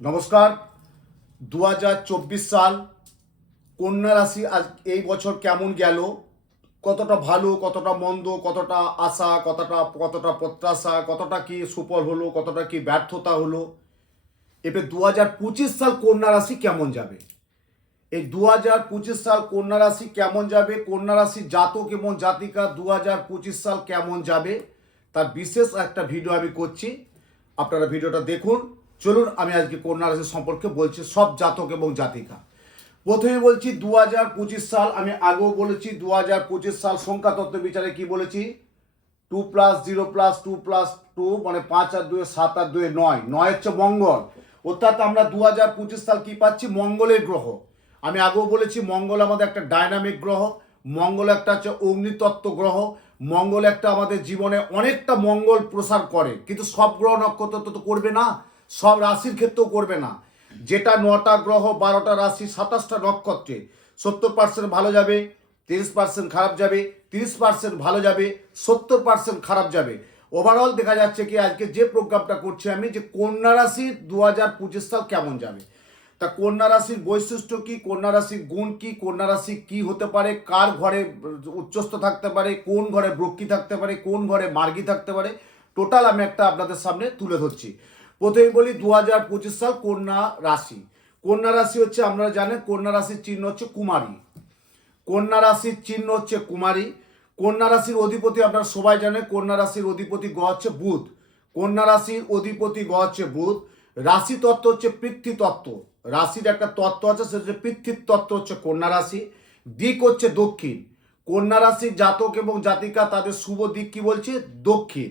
নমস্কার। 2024 সাল কন্যা রাশি আজ এই বছর কেমন গেল, কতটা ভালো, কতটা মন্দ, কতটা আশা, কতটা প্রত্যাশা, কতটা কি সুফল হলো, কতটা কি ব্যর্থতা হলো, এবার 2025 সাল কন্যা রাশি কেমন যাবে। এই 2025 সাল কন্যা রাশি কেমন যাবে, কন্যা রাশি জাতক এবং জাতিকা 2025 সাল কেমন যাবে তার বিশেষ একটা ভিডিও আমি করছি। আপনারা ভিডিওটা দেখুন। চলুন আমি আজকে কন্যা রাশি সম্পর্কে বলছি, সব জাতক এবং জাতিকা। প্রথমে বলছি 2025 সাল, আমি আগেও বলেছি 2025 সাল সংখ্যাতত্ত্ব বিচারে কি বলেছি, 2+0+2+2 মানে 5 আর 2 7 আর 2 9, 9 হচ্ছে মঙ্গল। অর্থাৎ আমরা 2025 সাল কি পাচ্ছি, মঙ্গলের গ্রহ। আমি আগেও বলেছি মঙ্গল আমাদের একটা ডায়নামিক গ্রহ, মঙ্গল একটা হচ্ছে অগ্নিতত্ত্ব গ্রহ, মঙ্গল একটা আমাদের জীবনে অনেকটা মঙ্গল প্রসার করে, কিন্তু সব গ্রহ নক্ষত্র তো করবে না, সব রাশির ক্ষেত্রেও করবে না। যেটা 9টা গ্রহ 12টা রাশি 27টা নক্ষত্রে 70% ভালো যাবে, 30% খারাপ যাবে, 30% ভালো যাবে, 70% খারাপ যাবে। ওভারঅল দেখা যাচ্ছে কি আজকে যে প্রোগ্রামটা করছি আমি, যে কন্যা রাশির 2025 সাল কেমন যাবে। তা কন্যা রাশির বৈশিষ্ট্য কি, কন্যা রাশির গুণ কি, কন্যা রাশি কি হতে পারে, কার ঘরে উচ্চস্থ থাকতে পারে, কোন ঘরে ব্রক্ষী থাকতে পারে, কোন ঘরে মার্গী থাকতে পারে, টোটাল আমি একটা আপনাদের সামনে তুলে ধরছি। প্রথমে বলি 2025 সাল কন্যা রাশি। কন্যা রাশি হচ্ছে, আপনারা জানেন কন্যা রাশির চিহ্ন হচ্ছে কুমারী। কন্যা রাশির চিহ্ন হচ্ছে কুমারী। কন্যা রাশির অধিপতি আপনারা সবাই জানেন, কন্যা রাশির অধিপতি গ্রহ হচ্ছে বুধ। কন্যা রাশির অধিপতি গ্রহ হচ্ছে বুধ। রাশি তত্ত্ব হচ্ছে পৃথ্বী তত্ত্ব, রাশির একটা তত্ত্ব আছে, সেটা হচ্ছে পৃথ্বীর তত্ত্ব হচ্ছে কন্যা রাশি। দিক হচ্ছে দক্ষিণ। কন্যা রাশির জাতক এবং জাতিকা তাদের শুভ দিক কি বলছে, দক্ষিণ।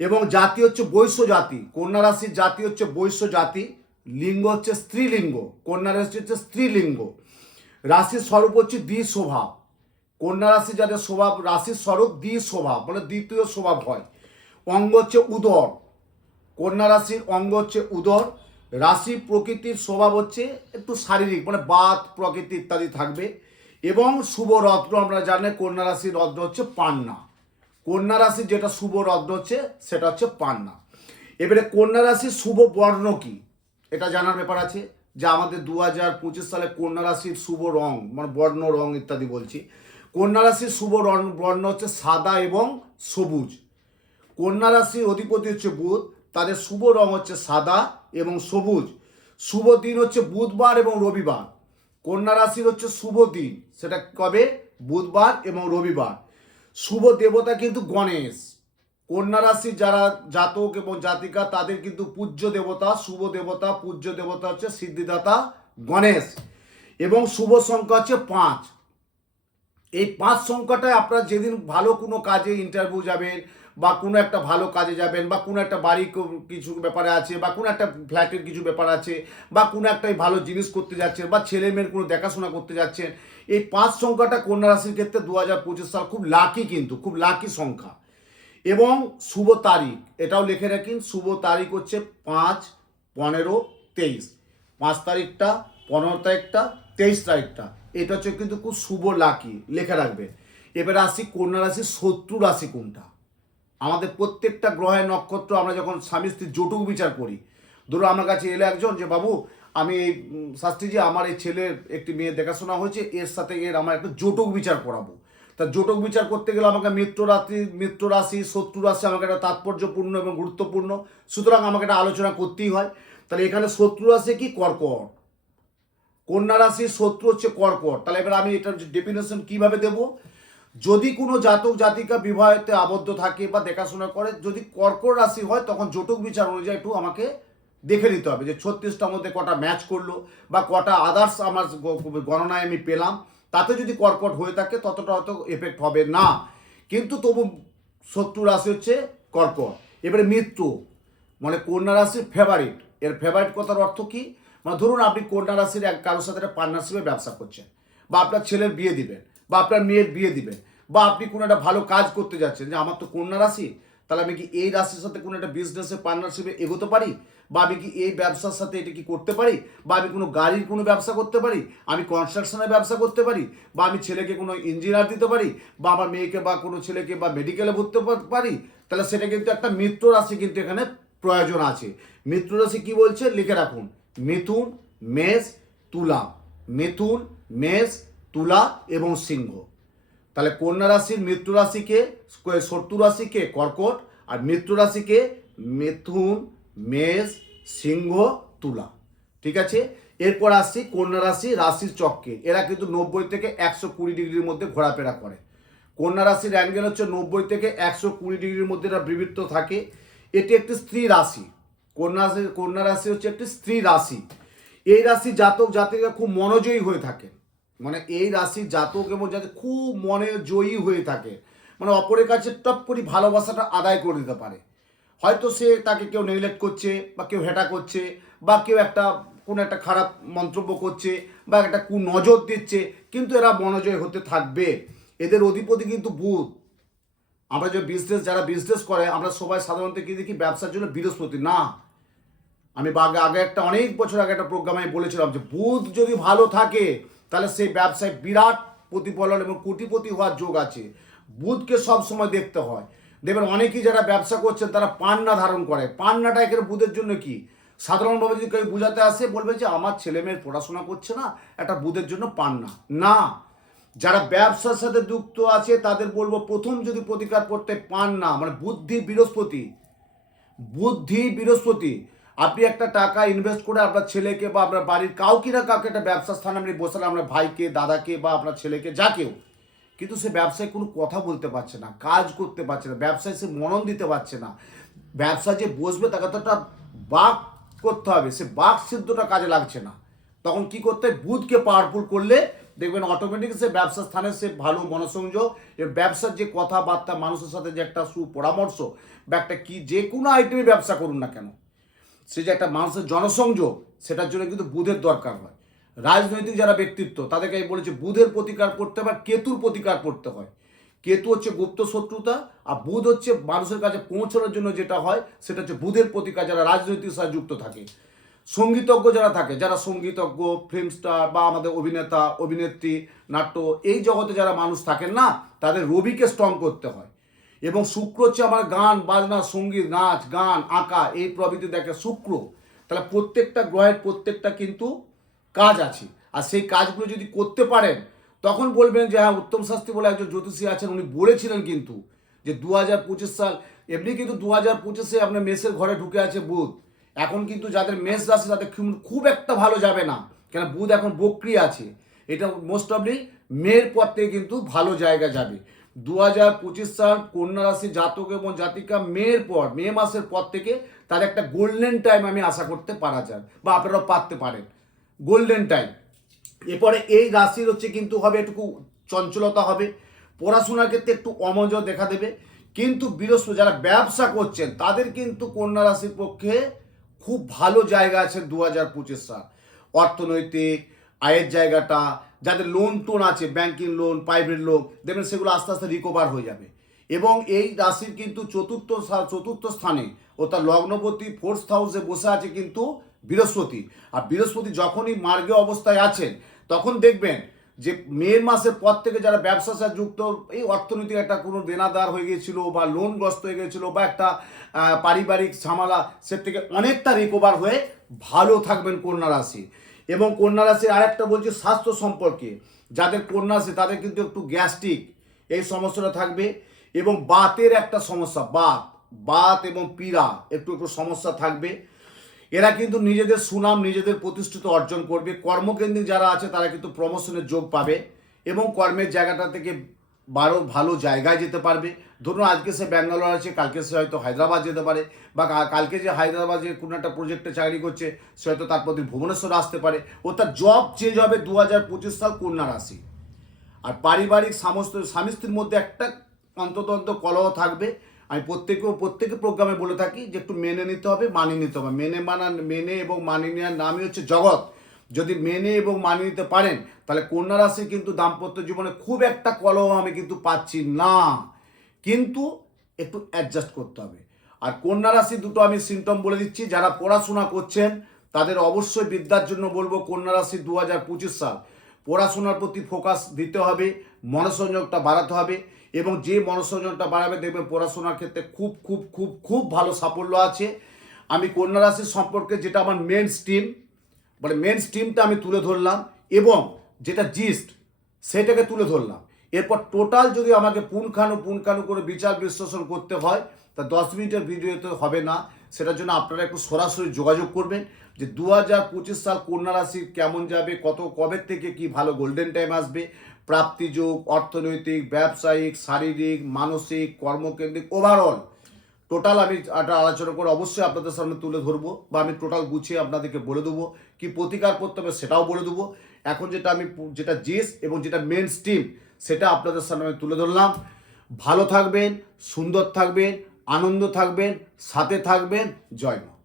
এবং জাতি হচ্ছে বৈশ্য জাতি, কন্যা রাশির জাতি হচ্ছে বৈশ্য জাতি। লিঙ্গ হচ্ছে স্ত্রীলিঙ্গ, কন্যা রাশি হচ্ছে স্ত্রীলিঙ্গ। রাশির স্বরূপ হচ্ছে দ্বি স্বভাব। কন্যা রাশি যাদের স্বভাব, রাশির স্বরূপ দ্বি স্বভাব মানে দ্বিতীয় স্বভাব হয়। অঙ্গ হচ্ছে উদর, কন্যা রাশির অঙ্গ হচ্ছে উদর। রাশি প্রকৃতির স্বভাব হচ্ছে একটু শারীরিক, মানে বাত প্রকৃতি ইত্যাদি থাকবে। এবং শুভ রত্ন আমরা জানি, কন্যা রাশির রত্ন হচ্ছে পান্না। কন্যা রাশির যেটা শুভ রত্ন হচ্ছে সেটা হচ্ছে পান্না। এবারে কন্যা রাশির শুভ বর্ণ কি, এটা জানার ব্যাপার আছে। যে আমাদের 2025 সালে কন্যা রাশির শুভ রং মানে বর্ণ রং ইত্যাদি বলছি। কন্যা রাশির শুভ রং বর্ণ হচ্ছে সাদা এবং সবুজ। কন্যা রাশির অধিপতি হচ্ছে বুধ, তাদের শুভ রং হচ্ছে সাদা এবং সবুজ। শুভ দিন হচ্ছে বুধবার এবং রবিবার। কন্যা রাশির হচ্ছে শুভ দিন, সেটা কবে, বুধবার এবং রবিবার। শুভ দেবতা কিন্তু গণেশ। কন্যা রাশির যারা জাতক এবং জাতিকা তাদের কিন্তু পূজ্য দেবতা, শুভ দেবতা, পূজ্য দেবতা হচ্ছে সিদ্ধিদাতা গণেশ। এবং শুভ সংখ্যা হচ্ছে 5। এই 5 সংখ্যাটায় আপনারা যেদিন ভালো কোনো কাজে ইন্টারভিউ যাবেন, বা কোনো একটা ভালো কাজে যাবেন, বা কোনো একটা বাড়ি কিছু ব্যাপারে আছে, বা কোনো একটা ফ্ল্যাটের কিছু ব্যাপার আছে, বা কোনো একটা ভালো জিনিস করতে যাচ্ছেন, বা ছেলে মেয়ের কোনো দেখাশোনা করতে যাচ্ছেন, এই 5 সংখ্যাটা কন্যা রাশির ক্ষেত্রে 2025 সাল খুব লাকি, কিন্তু খুব লাকি সংখ্যা। এবং শুভ তারিখ এটাও লিখে রাখুন, শুভ তারিখ হচ্ছে 5, 15, 23। 5 তারিখটা, 15 তারিখটা, 23 তারিখটা, এটা হচ্ছে কিন্তু খুব শুভ লাকি, লেখা রাখবেন। এবার আসি কন্যা রাশির শত্রু রাশি কোনটা। আমাদের প্রত্যেকটা গ্রহের নক্ষত্র আমরা যখন স্বামী স্ত্রীর জটুক বিচার করি, ধরো আমার কাছে এলো একজন যে বাবু আমি এই শাস্ত্রীজি আমার এই ছেলের একটি মেয়ে দেখাশোনা হয়েছে, এর সাথে এর আমার একটা জটক বিচার করাবো। তা জটক বিচার করতে গেলে আমাকে মিত্র রাশি শত্রু রাশি আমাকে একটা তাৎপর্যপূর্ণ এবং গুরুত্বপূর্ণ, সুতরাং আমাকে একটা আলোচনা করতেই হয়। তাহলে এখানে শত্রু রাশি কি, কর্কট। কন্যা রাশির শত্রু হচ্ছে কর্কট। তাহলে এবার আমি এটার ডেফিনেশন কিভাবে দেব, যদি কোনো জাতক জাতিকা বিবাহেতে আবদ্ধ থাকে বা দেখাশোনা করে, যদি কর্কট রাশি হয় তখন জটক বিচার অনুযায়ী একটু আমাকে দেখে নিতে হবে যে 36টার মধ্যে কটা ম্যাচ করলো, বা কটা আদার্স আমার গণনায় আমি পেলাম। তাতে যদি কর্কট হয়ে থাকে ততটা হয়তো এফেক্ট হবে না, কিন্তু তবু শত্রু রাশি হচ্ছে কর্কট। এবারে মৃত্যু মানে কন্যা রাশির ফেভারিট। এর ফেভারিট কথার অর্থ কি, মানে ধরুন আপনি কন্যা রাশির কারোর সাথে একটা পার্টনারশিপে ব্যবসা করছেন, বা আপনার ছেলের বিয়ে দিবেন, বা আপনার মেয়ের বিয়ে দিবেন, বা আপনি কোনো একটা ভালো কাজ করতে যাচ্ছেন, যে আমার তো কন্যা রাশি, তাহলে আমি কি এই রাশির সাথে কোনো একটা বিজনেসে পার্টনারশিপে এগোতে পারি, বা আমি কি এই ব্যবসার সাথে এটা কি করতে পারি, বা আমি কোনো গাড়ির কোনো ব্যবসা করতে পারি, আমি কনস্ট্রাকশনের ব্যবসা করতে পারি, বা আমি ছেলেকে কোনো ইঞ্জিনিয়ার দিতে পারি, বা আমার মেয়েকে বা কোনো ছেলেকে বা মেডিকেলে ভর্তি পারি। তাহলে সেটা কিন্তু একটা মিত্র রাশি কিন্তু এখানে প্রয়োজন আছে। মিত্র রাশি কি বলছে লিখে রাখুন, মিথুন, মেষ, তুলা, মিথুন, মেষ, তুলা এবং সিংহ। তাহলে কন্যা রাশির মৃত্যু রাশিকে, শত্রু রাশিকে কর্কট, আর মৃত্যু রাশিকে মিথুন, মেষ, সিংহ, তুলা। ঠিক আছে, এরপর আসছি কন্যা রাশি, রাশির চক্রে এরা কিন্তু 90 থেকে 120 ডিগ্রির মধ্যে ঘোরাফেরা করে। কন্যা রাশির অ্যাঙ্গেল হচ্ছে 90 থেকে 120 ডিগ্রির মধ্যে এরা বিবৃত থাকে। এটি একটি স্ত্রী রাশি। কন্যা রাশি হচ্ছে একটি স্ত্রী রাশি। এই রাশি জাতক জাতিকা খুব মনোজয়ী হয়ে থাকে, মানে এই রাশির জাতক এবং যাতে খুব মনে জয়ী হয়ে থাকে, মানে অপরের কাছে টপ করে ভালোবাসাটা আদায় করে দিতে পারে। হয়তো সে তাকে কেউ নেগলেক্ট করছে, বা কেউ হেটা করছে, বা কেউ কোনো একটা খারাপ মন্তব্য করছে, বা একটা নজর দিচ্ছে, কিন্তু এরা মনোজয় হতে থাকবে। এদের অধিপতি কিন্তু বুধ। আমরা যে যারা বিজনেস করে আমরা সবাই সাধারণত কি দেখি ব্যবসার জন্য বৃহস্পতি না। আমি আগে অনেক বছর আগে একটা প্রোগ্রামে বলেছিলাম যে বুধ যদি ভালো থাকে তাহলে সেই ব্যবসায় বিরাট প্রতিফলন এবং কোটিপতি হওয়ার যোগ আছে। বুধকে সব সময় দেখতে হয়। দেখবেন অনেকেই যারা ব্যবসা করছেন তারা পান্না ধারণ করে। পান্নাটা এখানে বুধের জন্য কি, সাধারণভাবে যদি কেউ বোঝাতে আসে বলবে যে আমার ছেলে মেয়ের পড়াশোনা করছে না, একটা বুধের জন্য পান্না না। যারা ব্যবসার সাথে যুক্ত আছে তাদের বলবো প্রথম যদি প্রতিকার করতে পান না, মানে বুদ্ধি বৃহস্পতি। আপনি একটা টাকা ইনভেস্ট করে আপনার ছেলেকে বা আপনার বাড়ির কাউকে একটা ব্যবসার স্থানে আপনি বসালেন, আপনার ভাইকে, দাদাকে বা আপনার ছেলেকে, যা কেউ, কিন্তু সে ব্যবসায় কোনো কথা বলতে পারছে না, কাজ করতে পারছে না, ব্যবসায় সে মনন দিতে পারছে না। ব্যবসা যে বসবে তাকে তো একটা বাক করতে হবে, সে বাক সিদ্ধটা কাজে লাগছে না। তখন কি করতে হয়, বুধকে পাওয়ারফুল করলে দেখবেন অটোমেটিক সে ব্যবসার স্থানে সে ভালো মনোসংযোগ, ব্যবসার যে কথাবার্তা, মানুষের সাথে যে একটা সুপরামর্শ বা একটা কি যে কোনো আইটেমে ব্যবসা করুন না কেন, সে যে একটা মানুষের জনসংযোগ, সেটার জন্য কিন্তু বুধের দরকার হয়। রাজনৈতিক যারা ব্যক্তিত্ব তাদেরকে আমি বলেছি বুধের প্রতিকার করতে হয়, কেতুর প্রতিকার করতে হয়। কেতু হচ্ছে গুপ্ত শত্রুতা, আর বুধ হচ্ছে মানুষের কাছে পৌঁছানোর জন্য যেটা হয় সেটা হচ্ছে বুধের প্রতিকার। যারা রাজনৈতিক সাথে যুক্ত থাকে, সঙ্গীতজ্ঞ যারা থাকে, যারা সঙ্গীতজ্ঞ, ফিল্ম স্টার বা আমাদের অভিনেতা অভিনেত্রী, নাট্য এই জগতে যারা মানুষ থাকেন না, তাদের রবিকে স্ট্রং করতে হয়। এবং শুক্র হচ্ছে আমার গান বাজনা, সঙ্গীত, নাচ গান, আঁকা এই প্রভৃতি দেখে শুক্র। তাহলে প্রত্যেকটা গ্রহের প্রত্যেকটা কিন্তু কাজ আছে, আর সেই কাজগুলো যদি করতে পারেন তখন বলবেন যে হ্যাঁ, উত্তম শাস্ত্রী বলে একজন জ্যোতিষী আছেন, উনি বলেছিলেন কিন্তু যে 2025 সাল, এমনি কিন্তু 2025-এ আপনার মেষের ঘরে ঢুকে আছে বুধ। এখন কিন্তু যাদের মেষ রাশি তাদের খুব একটা ভালো যাবে না, কেন বুধ এখন বক্রি আছে। এটা মোস্ট অফলি মেয়ের পর থেকে কিন্তু ভালো জায়গা যাবে। 2025 সাল কন্যা রাশি জাতক এবং জাতিকা মেয়ের পর, মে মাসের পর থেকে তার একটা গোল্ডেন টাইম আমি আশা করতে পারা যায়, বা আপনারাও পারতে পারেন গোল্ডেন টাইম। এরপরে এই রাশির হচ্ছে কিন্তু হবে একটু চঞ্চলতা হবে, পড়াশোনার ক্ষেত্রে একটু অমনোযোগ দেখা দেবে। কিন্তু বৃহস্পতি যারা ব্যবসা করছেন তাদের কিন্তু কন্যা রাশির পক্ষে খুব ভালো জায়গা আছে 2025 সাল। অর্থনৈতিক আয়ের জায়গাটা, যাদের লোন টোন আছে, ব্যাংকিং লোন, প্রাইভেট লোন, দেখবেন সেগুলো আস্তে আস্তে রিকভার হয়ে যাবে। এবং এই রাশির কিন্তু চতুর্থ স্থানে ও তার লগ্নপতি 4th হাউসে বসে আছে কিন্তু বৃহস্পতি। আর বৃহস্পতি যখনই মার্গে অবস্থায় আছেন তখন দেখবেন যে মে মাসের পর থেকে যারা ব্যবসার সাথে যুক্ত, এই অর্থনৈতিক একটা কোনো দেনাদার হয়ে গিয়েছিল বা লোনগ্রস্ত হয়ে গিয়েছিল বা একটা পারিবারিক ঝামেলা, সে থেকে অনেকটা রিকভার হয়ে ভালো থাকবেন কন্যা রাশি। এবং কন্যা রাশির আরেকটা বলছি স্বাস্থ্য সম্পর্কে, যাদের কন্যা রাশি তাদের কিন্তু একটু গ্যাস্ট্রিক এই সমস্যাটা থাকবে, এবং বাতের একটা সমস্যা, বাত এবং পীড়া একটু সমস্যা থাকবে। এরা কিন্তু নিজেদের সুনাম, নিজেদের প্রতিষ্ঠিত অর্জন করবে। কর্মকেন্দ্রিক যারা আছে তারা কিন্তু প্রমোশনের যোগ পাবে এবং কর্মের জায়গাটা থেকে ভালো জায়গায় যেতে পারবে। ধরুন আজকে সে ব্যাঙ্গালোর আছে, কালকে সে হয়তো হায়দ্রাবাদ যেতে পারে, বা কালকে যে হায়দ্রাবাদে কোনো একটা প্রজেক্টে চাকরি করছে সে হয়তো তারপর দিন ভুবনেশ্বর আসতে পারে। ও তার জব চেঞ্জ হবে 2025 সাল কন্যা রাশি। আর পারিবারিক স্বামী স্ত্রীর মধ্যে একটা অন্তত কলহ থাকবে। আমি প্রত্যেকে প্রোগ্রামে বলে থাকি যে একটু মেনে নিতে হবে, মানিয়ে নিতে হবে। মেনে এবং মানিয়ে নেওয়ার নামই হচ্ছে জগৎ। যদি মেনে এবং মানিয়ে নিতে পারেন তাহলে কন্যা রাশি কিন্তু দাম্পত্য জীবনে খুব একটা কলহ আমি কিন্তু পাচ্ছি না, কিন্তু একটু অ্যাডজাস্ট করতে হবে। আর কন্যা রাশি দুটো আমি সিমটম বলে দিচ্ছি, যারা পড়াশোনা করছেন তাদের অবশ্যই বিদ্যার জন্য বলবো কন্যা রাশি 2025 সাল পড়াশোনার প্রতি ফোকাস দিতে হবে, মনোসংযোগটা বাড়াতে হবে। এবং যে মনোসংযোগটা বাড়াবে দেখবেন পড়াশোনার ক্ষেত্রে খুব খুব খুব খুব ভালো সাফল্য আছে। আমি কন্যা রাশির সম্পর্কে যেটা আমার মেন স্ট্রিম, মানে মেন স্ট্রিমটা আমি তুলে ধরলাম এবং যেটা জিস্ট সেটাকে তুলে ধরলাম। এরপর টোটাল যদি আমাকে পুনখানু করে বিচার বিশ্লেষণ করতে হয় তা 10 মিনিটের ভিডিওতে হবে না। সেটার জন্য আপনারা একটু সরাসরি যোগাযোগ করবেন যে 2025 সাল কন্যা রাশি কেমন যাবে, কবে থেকে কি ভালো গোল্ডেন টাইম আসবে, প্রাপ্তিযোগ, অর্থনৈতিক, ব্যবসায়িক, শারীরিক, মানসিক, কর্মকেন্দ্রিক, ওভারঅল টোটাল আমি একটা আলোচনা করে অবশ্যই আপনাদের সামনে তুলে ধরবো, বা আমি টোটাল গুছিয়ে আপনাদেরকে বলে দেবো কি প্রতিকার করতে হবে সেটাও বলে দেবো। এখন যেটা জিস এবং যেটা মেন স্ট্রিম সেটা আপনাদের সামনে আমি তুলে ধরলাম। ভালো থাকবেন, সুন্দর থাকবেন, আনন্দ থাকবেন, সাথে থাকবেন। জয় মা।